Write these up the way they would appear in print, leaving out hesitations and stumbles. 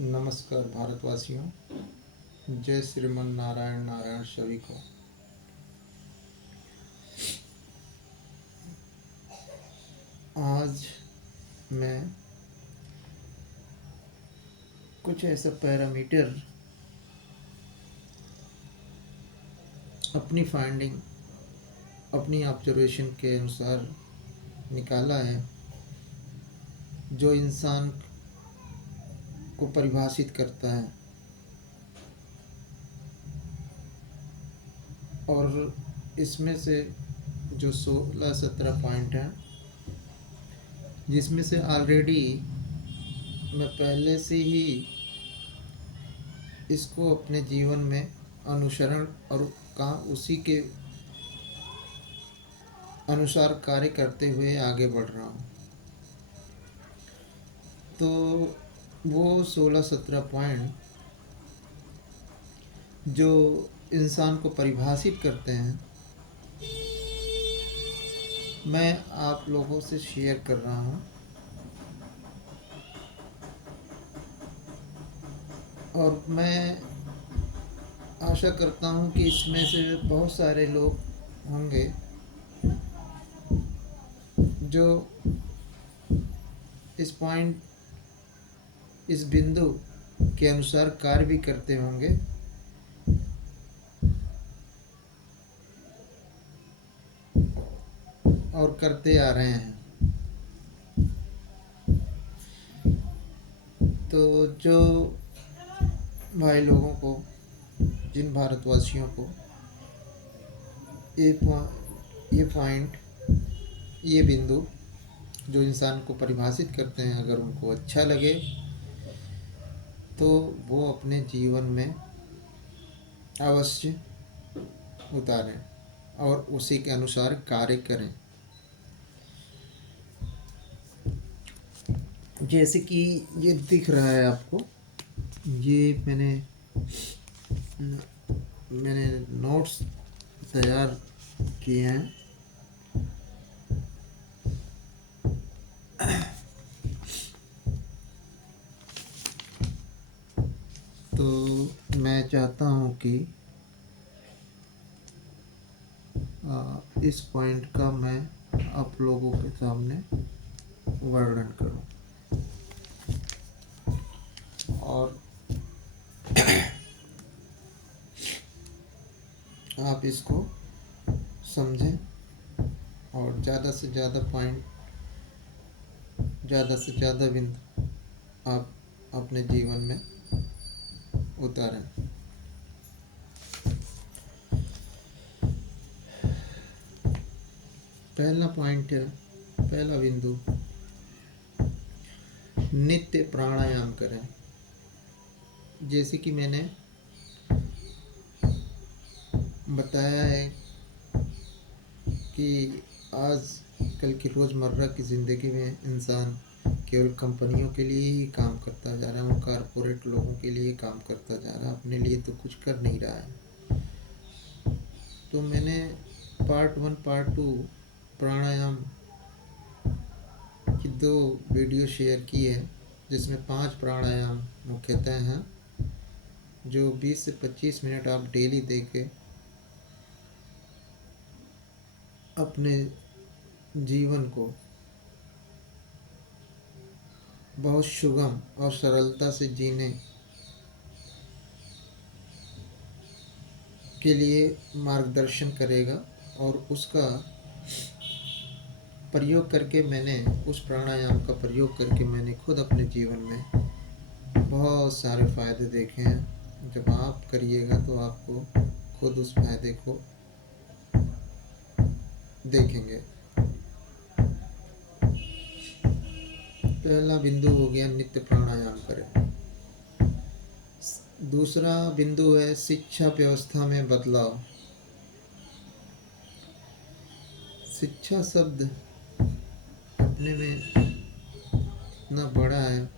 नमस्कार भारतवासियों। जय श्रीमन नारायण नारायण सभी को। आज मैं कुछ ऐसा पैरामीटर अपनी फाइंडिंग, अपनी ऑब्जर्वेशन के अनुसार निकाला है जो इंसान को परिभाषित करता है। और इसमें से जो 16-17 पॉइंट हैं, जिसमें से ऑलरेडी मैं पहले से ही इसको अपने जीवन में अनुसरण और उसी के अनुसार कार्य करते हुए आगे बढ़ रहा हूँ। तो वो 16-17 पॉइंट जो इंसान को परिभाषित करते हैं, मैं आप लोगों से शेयर कर रहा हूँ। और मैं आशा करता हूँ कि इसमें से बहुत सारे लोग होंगे जो इस पॉइंट, इस बिंदु के अनुसार कार्य भी करते होंगे और करते आ रहे हैं। तो जो भाई लोगों को, जिन भारतवासियों को ये पॉइंट, ये बिंदु जो इंसान को परिभाषित करते हैं, अगर उनको अच्छा लगे तो वो अपने जीवन में अवश्य उतारें और उसी के अनुसार कार्य करें। जैसे कि ये दिख रहा है आपको, ये मैंने नोट्स तैयार किए हैं। तो मैं चाहता हूँ कि इस पॉइंट का मैं आप लोगों के सामने वर्णन करूँ और आप इसको समझें और ज़्यादा से ज़्यादा पॉइंट, ज़्यादा से ज़्यादा बिंदु आप अपने जीवन में उतारें। पहला पॉइंट है, पहला बिंदु, नित्य प्राणायाम करें। जैसे कि मैंने बताया है कि आज कल की रोज़मर्रा की ज़िंदगी में इंसान केवल कंपनियों के लिए ही काम करता जा रहा है, कारपोरेट लोगों के लिए काम करता जा रहा है, अपने लिए तो कुछ कर नहीं रहा है। तो मैंने पार्ट 1 पार्ट 2 प्राणायाम की 2 वीडियो शेयर की है, जिसमें 5 प्राणायाम मुख्यतः हैं जो 20 से 25 मिनट आप डेली देके अपने जीवन को बहुत सुगम और सरलता से जीने के लिए मार्गदर्शन करेगा। और उसका प्रयोग करके मैंने, उस प्राणायाम का प्रयोग करके मैंने खुद अपने जीवन में बहुत सारे फ़ायदे देखे हैं। जब आप करिएगा तो आपको खुद उस फायदे को देखेंगे। पहला बिंदु हो गया नित्य प्राणायाम करें। दूसरा बिंदु है शिक्षा व्यवस्था में बदलाव। शिक्षा शब्द अपने में इतना बड़ा है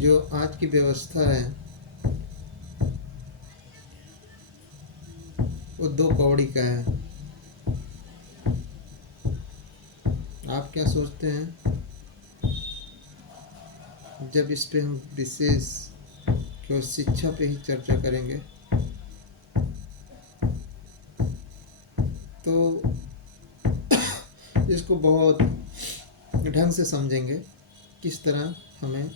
जो आज की व्यवस्था है वो 2 कौड़ी का है। आप क्या सोचते हैं जब इस पे हम विशेष केवल शिक्षा पे ही चर्चा करेंगे तो इसको बहुत ढंग से समझेंगे, किस तरह हमें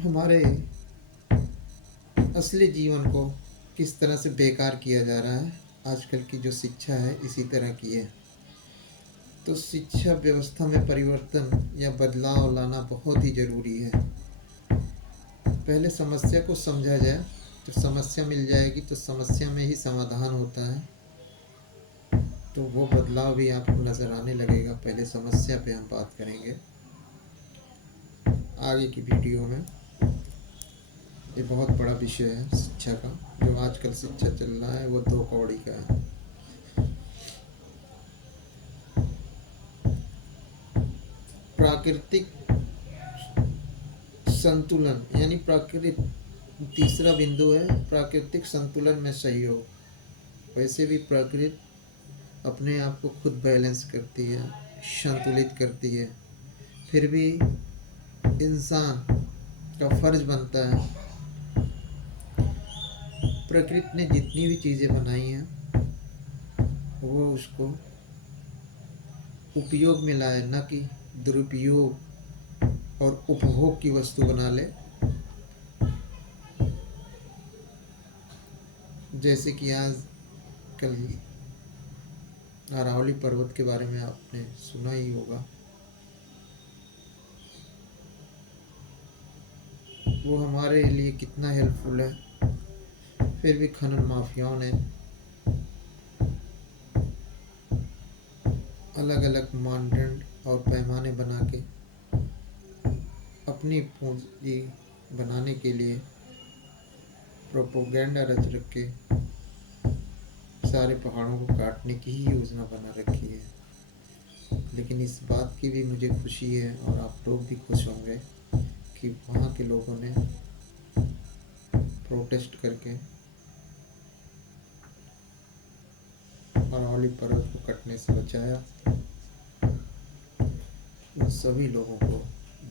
हमारे असली जीवन को किस तरह से बेकार किया जा रहा है। आजकल की जो शिक्षा है इसी तरह की है। तो शिक्षा व्यवस्था में परिवर्तन या बदलाव लाना बहुत ही ज़रूरी है। पहले समस्या को समझा जाए, तो समस्या मिल जाएगी तो समस्या में ही समाधान होता है, तो वो बदलाव भी आपको नज़र आने लगेगा। पहले समस्या पे हम बात करेंगे आगे की वीडियो में। ये बहुत बड़ा विषय है शिक्षा का। जो आजकल शिक्षा चल रहा है वो दो कौड़ी का है। प्राकृतिक संतुलन यानी प्राकृतिक, तीसरा बिंदु है प्राकृतिक संतुलन में सहयोग। वैसे भी प्रकृति अपने आप को खुद बैलेंस करती है, संतुलित करती है, फिर भी इंसान का फर्ज बनता है प्रकृति ने जितनी भी चीज़ें बनाई हैं वो उसको उपयोग में लाए, न कि दुरुपयोग और उपभोग की वस्तु बना ले। जैसे कि आज कल अरावली पर्वत के बारे में आपने सुना ही होगा। वो हमारे लिए कितना हेल्पफुल है, फिर भी खनन माफियाओं ने अलग अलग मानदंड और पैमाने बना के अपनी पूंजी बनाने के लिए प्रोपोगेंडा रच रख के सारे पहाड़ों को काटने की ही योजना बना रखी है। लेकिन इस बात की भी मुझे खुशी है और आप लोग भी खुश होंगे कि वहाँ के लोगों ने प्रोटेस्ट करके अरावली पर्वत को कटने से बचाया। उन सभी लोगों को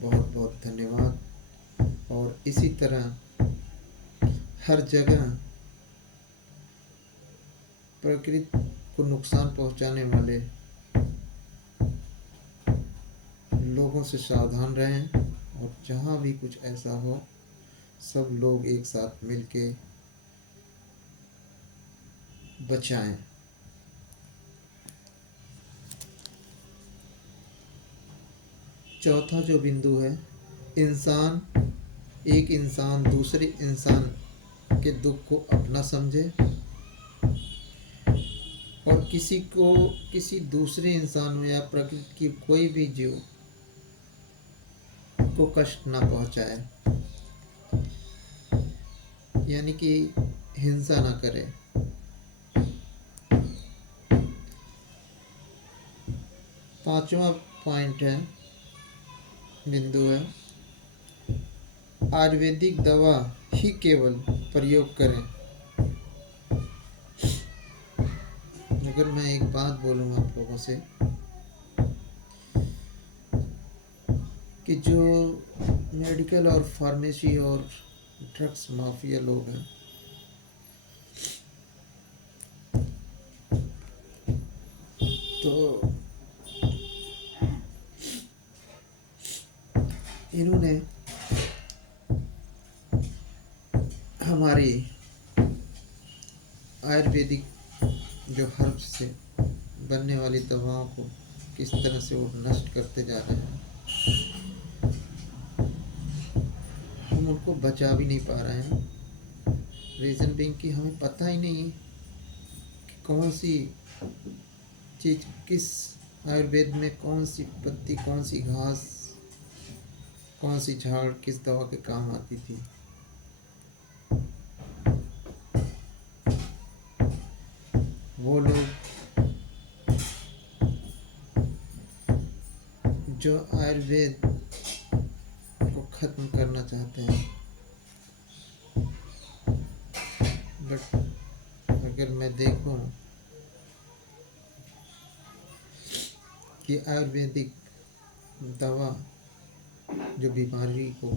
बहुत बहुत धन्यवाद। और इसी तरह हर जगह प्रकृति को नुकसान पहुंचाने वाले लोगों से सावधान रहें, और जहाँ भी कुछ ऐसा हो सब लोग एक साथ मिलके बचाएं। चौथा जो बिंदु है, एक इंसान दूसरे इंसान के दुख को अपना समझे और किसी दूसरे इंसान या प्रकृति की कोई भी जीव को कष्ट ना पहुंचाए, यानी कि हिंसा ना करे। पांचवा पॉइंट है, बिंदु है, आयुर्वेदिक दवा ही केवल प्रयोग करें। अगर मैं एक बात बोलूँ आप लोगों से कि जो मेडिकल और फार्मेसी और ड्रग्स माफिया लोग हैं, तो इन्होंने हमारी आयुर्वेदिक जो हर्ब से बनने वाली दवाओं को किस तरह से वो नष्ट करते जा रहे हैं। हम उनको बचा भी नहीं पा रहे हैं। रीज़न बीइंग कि हमें पता ही नहीं कि कौन सी चीज़ किस आयुर्वेद में कौन सी पत्ती, कौन सी घास, कौन सी झाड़ किस दवा के काम आती थी। वो लोग जो आयुर्वेद को ख़त्म करना चाहते हैं, बट अगर मैं देखूं कि आयुर्वेदिक दवा जो बीमारी को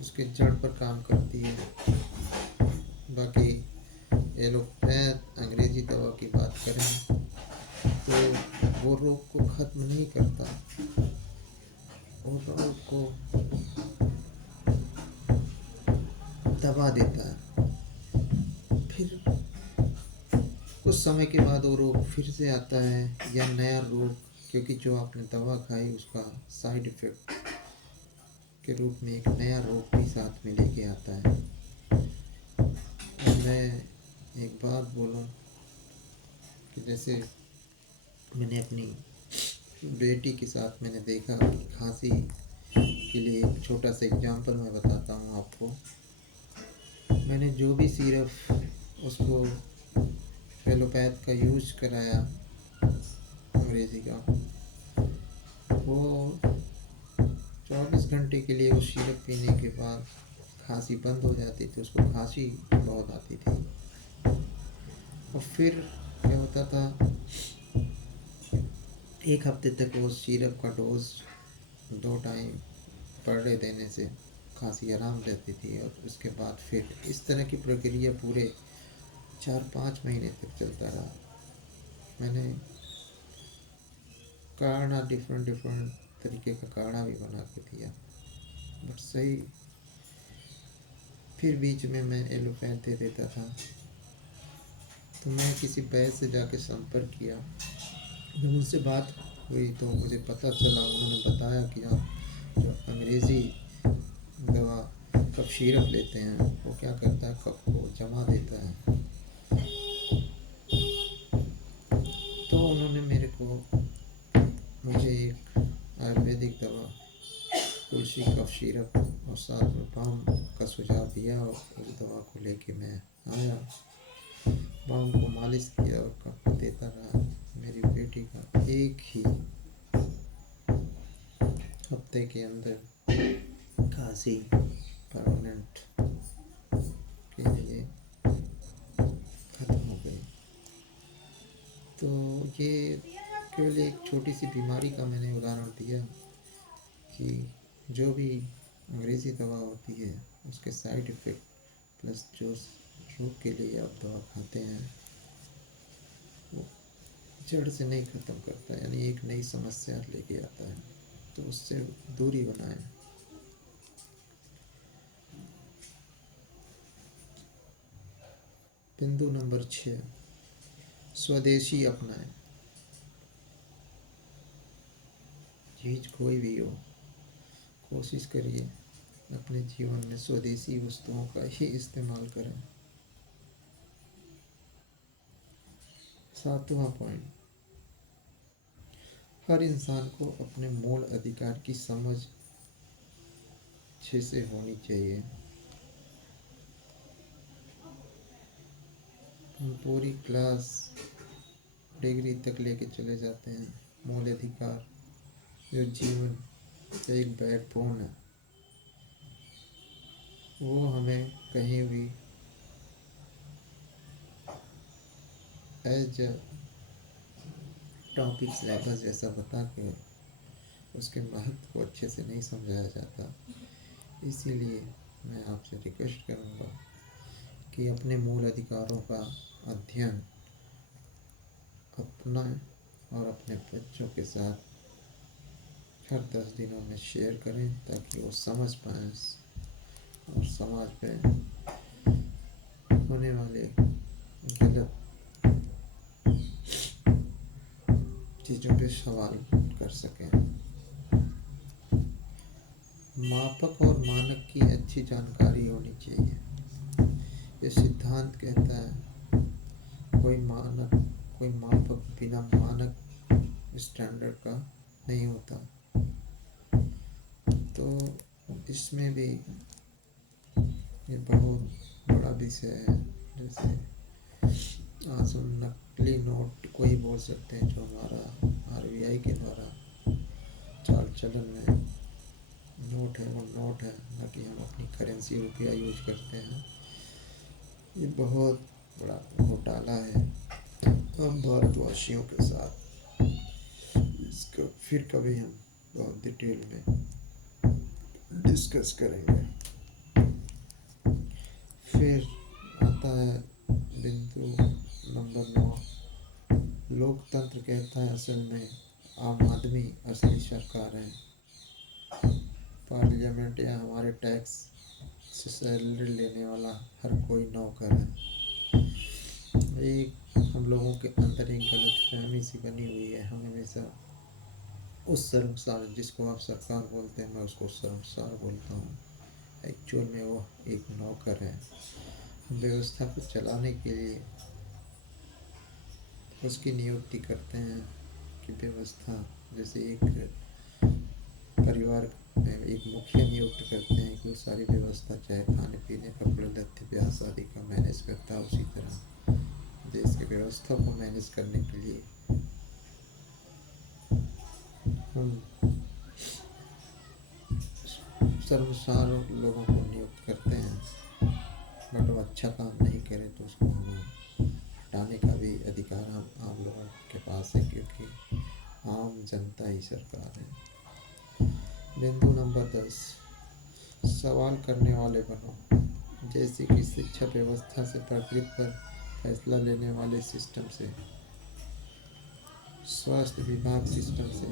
उसके जड़ पर काम करती है। बाकी एलोपैथ अंग्रेजी दवा की बात करें तो वो रोग को ख़त्म नहीं करता, वो रोग को दबा देता है। फिर कुछ समय के बाद वो रोग फिर से आता है या नया रोग, क्योंकि जो आपने दवा खाई उसका साइड इफ़ेक्ट के रूप में एक नया रोग भी साथ में लेके आता है। और मैं एक बात बोलूं कि जैसे मैंने अपनी बेटी के साथ मैंने देखा कि खांसी के लिए एक छोटा सा एग्जांपल मैं बताता हूँ आपको। मैंने जो भी सिरप उसको एलोपैथ का यूज कराया अंग्रेज़ी का, वो 24 घंटे के लिए वो सिरप पीने के बाद खांसी बंद हो जाती थी, उसको खांसी बहुत आती थी। और फिर क्या होता था, एक हफ्ते तक वो सिरप का डोज 2 टाइम पर डे देने से खांसी आराम रहती थी। और उसके बाद फिर इस तरह की प्रक्रिया पूरे 4-5 महीने तक चलता रहा। मैंने काढ़ा डिफरेंट डिफरेंट तरीके का काढ़ा भी बना के दिया, बट सही। फिर बीच में मैं एलोपैथ दे देता था। तो मैं किसी वैद्य से जाके संपर्क किया। जब उनसे बात हुई तो मुझे पता चला, उन्होंने बताया कि आप जो अंग्रेज़ी दवा कफ सिरप लेते हैं वो क्या करता है, कफ को जमा देता है। तो उन्होंने मुझे एक आयुर्वेदिक दवा तुलसी कफ सिरप और साथ में बाम का सुझाव दिया, और उस दवा को लेके मैं आया, बाम को मालिश किया और कफ को देता रहा। मेरी बेटी का एक ही हफ्ते के अंदर खांसी परमानेंट के लिए ख़त्म हो गई। तो ये केवल एक छोटी सी बीमारी का मैंने उदाहरण दिया कि जो भी अंग्रेज़ी दवा होती है उसके साइड इफ़ेक्ट प्लस जो रोग के लिए आप दवा खाते हैं वो जड़ से नहीं ख़त्म करता, यानी एक नई समस्या लेके आता है, तो उससे दूरी बनाएं। बिंदु नंबर 6, स्वदेशी अपनाएं। चीज़ कोई भी हो, कोशिश करिए अपने जीवन में स्वदेशी वस्तुओं का ही इस्तेमाल करें। 7वां पॉइंट, हर इंसान को अपने मूल अधिकार की समझ अच्छे से होनी चाहिए। हम पूरी क्लास डिग्री तक लेके चले जाते हैं। मूल अधिकार जो जीवन का एक बैकबोन है, वो हमें कहीं भी एज टॉपिक सिलेबस जैसा बता के उसके महत्व को अच्छे से नहीं समझाया जाता। इसीलिए मैं आपसे रिक्वेस्ट करूँगा कि अपने मूल अधिकारों का अध्ययन अपना और अपने बच्चों के साथ हर 10 दिनों में शेयर करें, ताकि वो समझ पाएँ और समाज में होने वाले गलत चीज़ों पे सवाल कर सकें। मापक और मानक की अच्छी जानकारी होनी चाहिए। ये सिद्धांत कहता है कोई मापक बिना मानक स्टैंडर्ड का नहीं होता। तो इसमें भी ये बहुत बड़ा विषय है। जैसे आज हम नकली नोट को ही बोल सकते हैं, जो हमारा आरबीआई के द्वारा चाल चलन में नोट है, वो नोट है, न कि हम अपनी करेंसी रुपया यूज करते हैं। ये बहुत बड़ा घोटाला है हम भारतवासियों के साथ। इसको फिर कभी हम बहुत डिटेल में डिस्कस करेंगे। फिर आता है बिंदु नंबर 9। लोकतंत्र कहता है असल में आम आदमी असली सरकार है। पार्लियामेंट या हमारे टैक्स से सैलरी लेने वाला हर कोई नौकर है। एक हम लोगों के अंदर एक गलत फहमी सी बनी हुई है। हम हमेशा उस शर्मसार जिसको आप सरकार बोलते हैं, मैं उसको शर्मसार बोलता हूँ। एक्चुअल में वो एक नौकर है। व्यवस्था को चलाने के लिए उसकी नियुक्ति करते हैं कि व्यवस्था, जैसे एक परिवार में एक मुखिया नियुक्त करते हैं कि वो सारी व्यवस्था, चाहे खाने पीने, कपड़े लत्ते, ब्याह शादी का मैनेज करता है, उसी तरह देश की व्यवस्था को मैनेज करने के लिए हम शर्मसार लोगों को नियुक्त करते हैं। बट वो अच्छा काम नहीं करे तो उसको हम हटाने का भी अधिकार आम लोगों के पास है, क्योंकि आम जनता ही सरकार है। बिंदु नंबर 10। सवाल करने वाले बनो। जैसे कि शिक्षा व्यवस्था से, प्रकृति पर फैसला लेने वाले सिस्टम से, स्वास्थ्य विभाग सिस्टम से,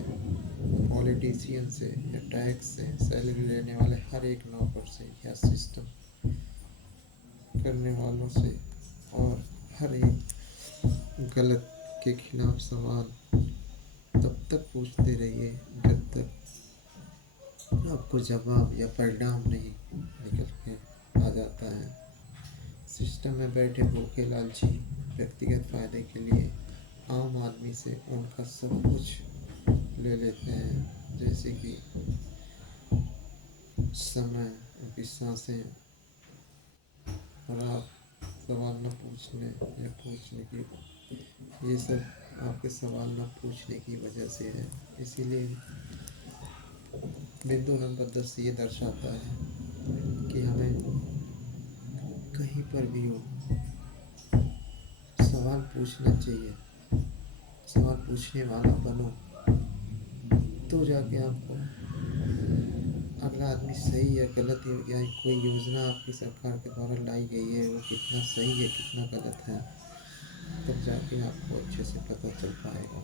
पॉलिटिशियन से या टैक्स से, सैलरी लेने वाले हर एक नौकर से या सिस्टम करने वालों से, और हर एक गलत के खिलाफ सवाल तब तक पूछते रहिए जब तक आपको जवाब या परिणाम नहीं निकल के आ जाता है। सिस्टम में बैठे भूखे लालची व्यक्तिगत फायदे के लिए आम आदमी से उनका सब कुछ ले लेते हैं, जैसे कि समय, उनकी सांसें। और आप सवाल न पूछने या पूछने की, ये सब आपके सवाल न पूछने की वजह से है। इसीलिए बिंदु नंबर 10 ये दर्शाता है कि हमें कहीं पर भी हो सवाल पूछना चाहिए। सवाल पूछने वाला बनो, तो जाके आपको अगला आदमी सही या गलत या कोई योजना आपकी सरकार के द्वारा लाई गई है वो कितना सही है कितना गलत है, तब जाके आपको अच्छे से पता चल पाएगा।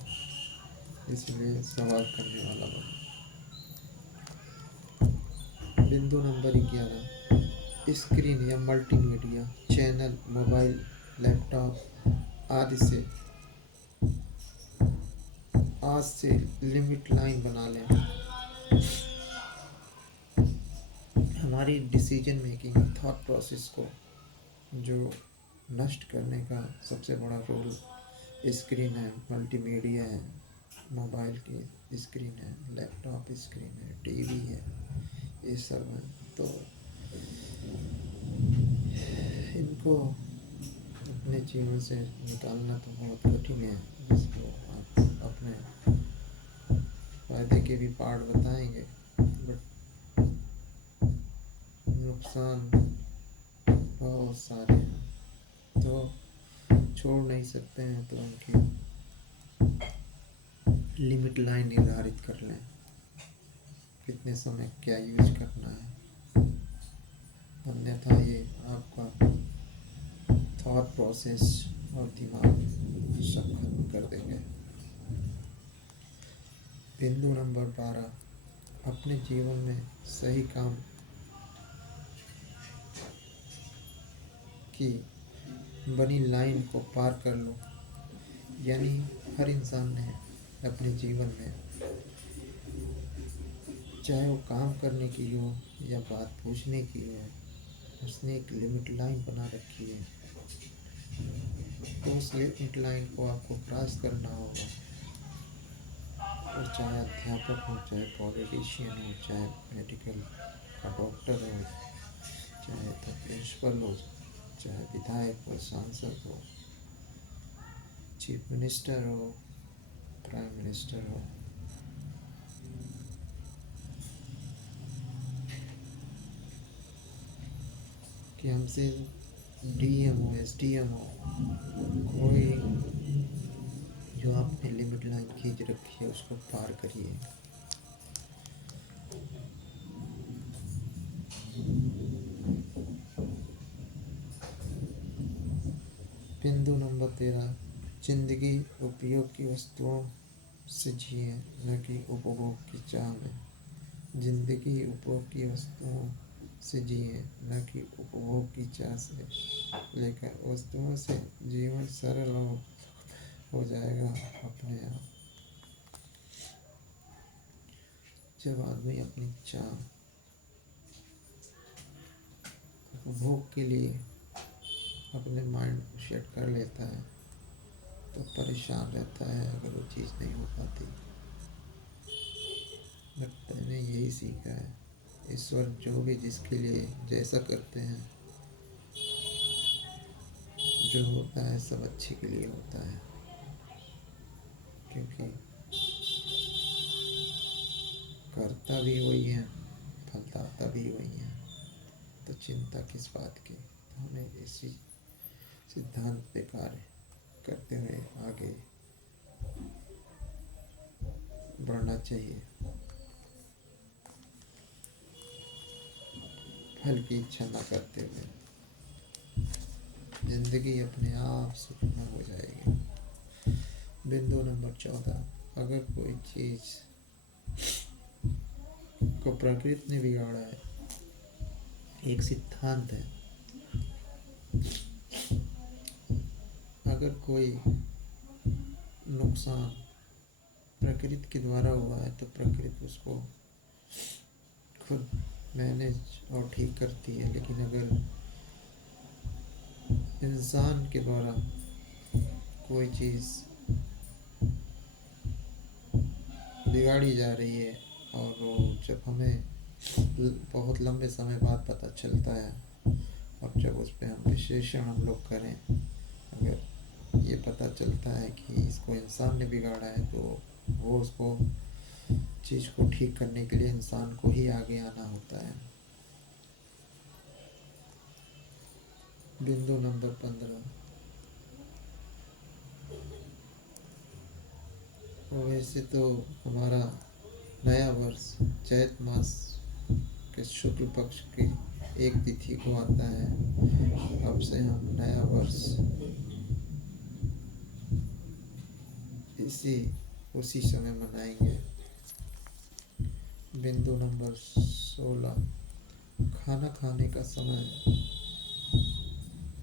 इसलिए सवाल करने वाला बनो। बिंदु नंबर 11। स्क्रीन या मल्टीमीडिया चैनल, मोबाइल, लैपटॉप आदि से आज से लिमिट लाइन बना लें। हमारी डिसीजन मेकिंग, थॉट प्रोसेस को जो नष्ट करने का सबसे बड़ा रोल स्क्रीन है, मल्टीमीडिया है, मोबाइल की स्क्रीन है, लैपटॉप स्क्रीन है, टीवी है, ये सब है। तो इनको अपने जीवन से निकालना तो बहुत कठिन है, जिसको आप अपने फायदे के भी पार्ट बताएंगे, बट नुकसान बहुत सारे हैं। तो छोड़ नहीं सकते हैं, तो उनकी लिमिट लाइन निर्धारित कर लें, कितने समय क्या यूज करना है। अन्यथा ये आपका थॉट प्रोसेस और दिमाग सब खत्म कर देंगे। बिंदु नंबर 12। अपने जीवन में सही काम की बनी लाइन को पार कर लो। यानी हर इंसान ने अपने जीवन में, चाहे वो काम करने की हो या बात पूछने की हो, उसने एक लिमिट लाइन बना रखी है। तो उस लिमिट लाइन को आपको क्रॉस करना होगा। और चाहे अध्यापक हो, चाहे पॉलिटिशियन हो, चाहे मेडिकल का डॉक्टर हो, चाहे तो प्रिंसिपल हो, चाहे विधायक हो, सांसद हो, चीफ मिनिस्टर हो, प्राइम मिनिस्टर हो, कि हमसे डीएम हो, एसडीएम हो, कोई जो आपने लिमिट लाइन खींच रखी है उसको पार करिए। बिंदु नंबर 13, जिंदगी उपयोग की वस्तुओं से जिए, न कि उपभोग की चाह में। जिंदगी उपभोग की वस्तुओं से जिए, न कि उपभोग की चाह से लेकर। वस्तुओं से जीवन सरल हो जाएगा अपने आप। जब आदमी अपनी चाह उपभोग के लिए अपने माइंड को सेट कर लेता है तो परेशान रहता है अगर वो चीज़ नहीं हो पाती। मैंने यही सीखा है, ईश्वर जो भी जिसके लिए जैसा करते हैं, जो होता है सब अच्छे के लिए होता है, क्योंकि करता भी वही है, फलदाता भी वही है। तो चिंता किस बात की। तो हमें इसी सिद्धांत पे कार्य करते हुए आगे बढ़ना चाहिए। फल की इच्छा न करते हुए जिंदगी अपने आप सुखमय हो जाएगी। बिंदु नंबर 14, अगर कोई चीज को प्रकृति ने बिगाड़ा है, एक सिद्धांत है, अगर कोई नुकसान प्रकृति के द्वारा हुआ है तो प्रकृति उसको खुद मैनेज और ठीक करती है। लेकिन अगर इंसान के द्वारा कोई चीज़ बिगाड़ी जा रही है और वो जब हमें बहुत लंबे समय बाद पता चलता है और जब उस पर हम विश्लेषण हम लोग करें, अगर ये पता चलता है कि इसको इंसान ने बिगाड़ा है तो वो उसको चीज़ को ठीक करने के लिए इंसान को ही आगे आना होता है। बिंदु नंबर 15, वैसे तो हमारा नया वर्ष चैत मास के शुक्ल पक्ष की एक तिथि को आता है। अब से हम नया वर्ष उसी समय मनाएंगे। बिंदु नंबर 16, खाना खाने का समय।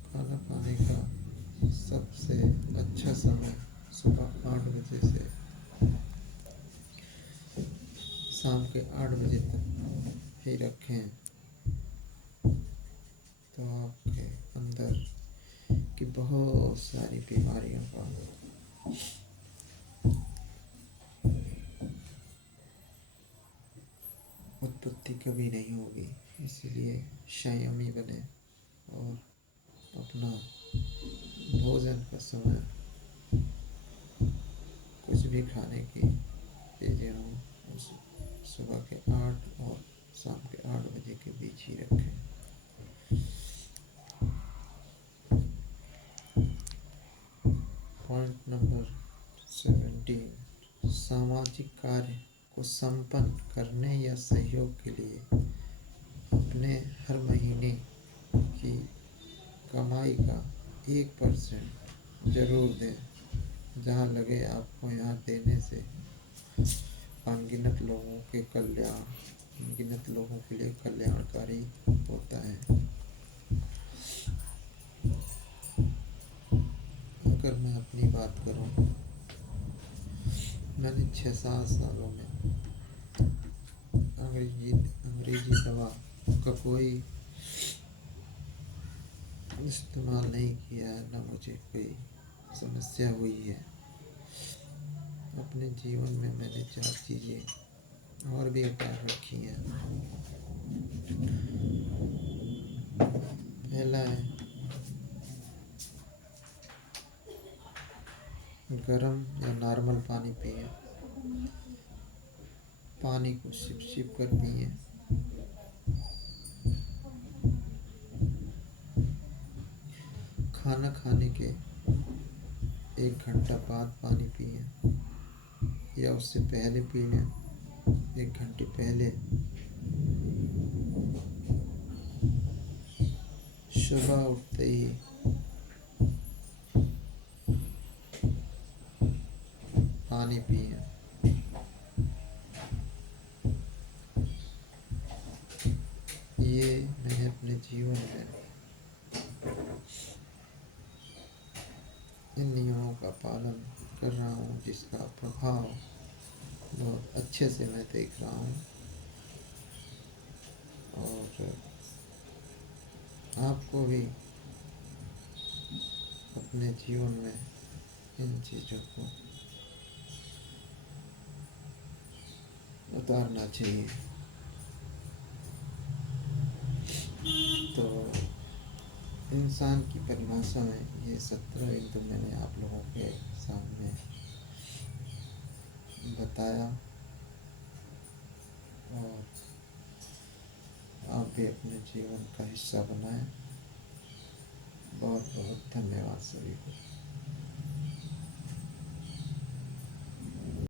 खाना खाने का सबसे अच्छा समय सुबह 8 बजे से शाम के 8 बजे तक ही रखें, तो आपके अंदर की बहुत सारी बीमारियों का उत्पत्ति कभी नहीं होगी। इसीलिए संयमी बने और अपना भोजन का समय कुछ भी खाने की चीज़ें हों सुबह के 8 और शाम के 8 बजे के बीच ही रखें। पॉइंट नंबर 17, सामाजिक कार्य को संपन्न करने या सहयोग के लिए अपने हर महीने की कमाई का 1% जरूर दें। जहाँ लगे आपको यहाँ देने से अनगिनत लोगों के लिए कल्याणकारी होता है। अगर मैं अपनी बात करूं, मैंने 6-7 सालों में अंग्रेजी दवा का कोई इस्तेमाल नहीं किया है, न मुझे कोई समस्या हुई है। अपने जीवन में मैंने 4 चीज़ें और भी अपना रखी हैं। पहला है गरम या नॉर्मल पानी पिए, पानी को सिप सिप कर पिए। खाना खाने के 1 घंटा बाद पानी पिएं या उससे पहले पी लें, 1 घंटे पहले। सुबह उठते ही पानी पिएं। ये मैंने अपने जीवन में इन नियमों का पालन कर रहा हूँ, जिसका प्रभाव बहुत अच्छे से मैं देख रहा हूँ। और आपको भी अपने जीवन में इन चीज़ों को उतारना चाहिए। तो इंसान की परिभाषा में ये 17 बिंदु मैंने आप लोगों के सामने बताया, और आप भी अपने जीवन का हिस्सा बनाएं। बहुत बहुत धन्यवाद सभी को।